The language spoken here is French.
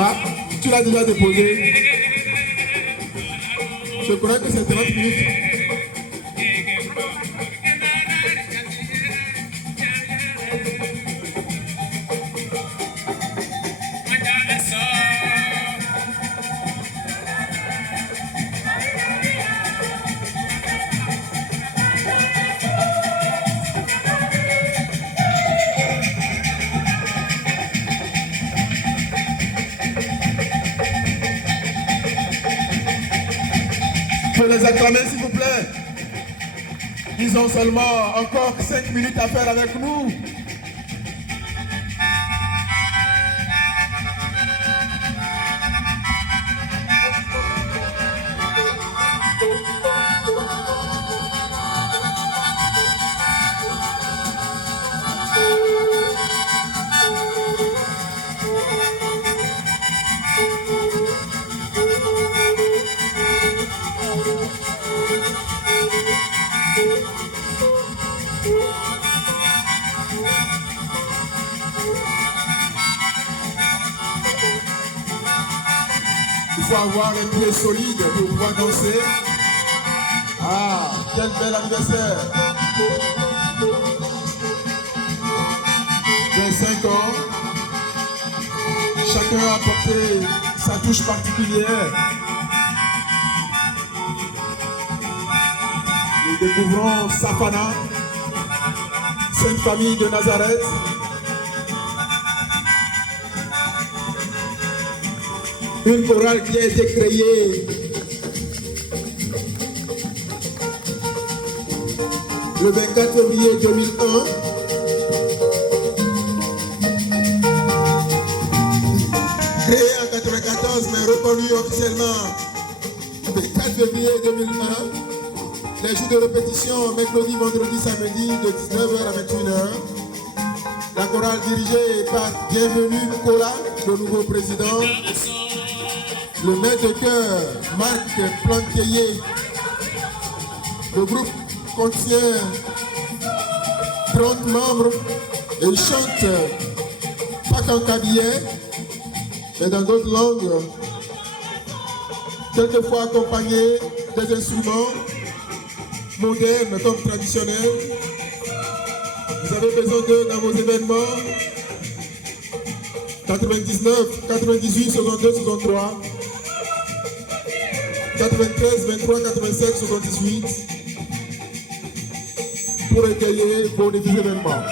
Ah, tu l'as déjà déposé. Je crois que c'est 30 minutes. Les acclamer s'il vous plaît. Ils ont seulement encore 5 minutes à faire avec nous. Il faut avoir un pied solide pour pouvoir danser. Ah, quel bel anniversaire. 25 ans. Chacun a apporté sa touche particulière. Nous découvrons Safana, Sainte Famille de Nazareth. Une chorale qui a été créée le 24 février 2001. Créée en 1994 mais reconnue officiellement le 24 février 2001. Les jours de répétition mercredi, vendredi, samedi de 19h à 21h. La chorale dirigée par Bienvenue Nicolas, le nouveau président. Le maître de chœur, Marc Planqueyer. Le groupe contient 30 membres et ils chantent pas qu'en kabylie, mais dans d'autres langues, quelquefois accompagnés des instruments modernes comme traditionnels. Vous avez besoin d'eux dans vos événements. 99, 98, 62, 63. 93, 23, 87, 78. Pour égayer vos événements.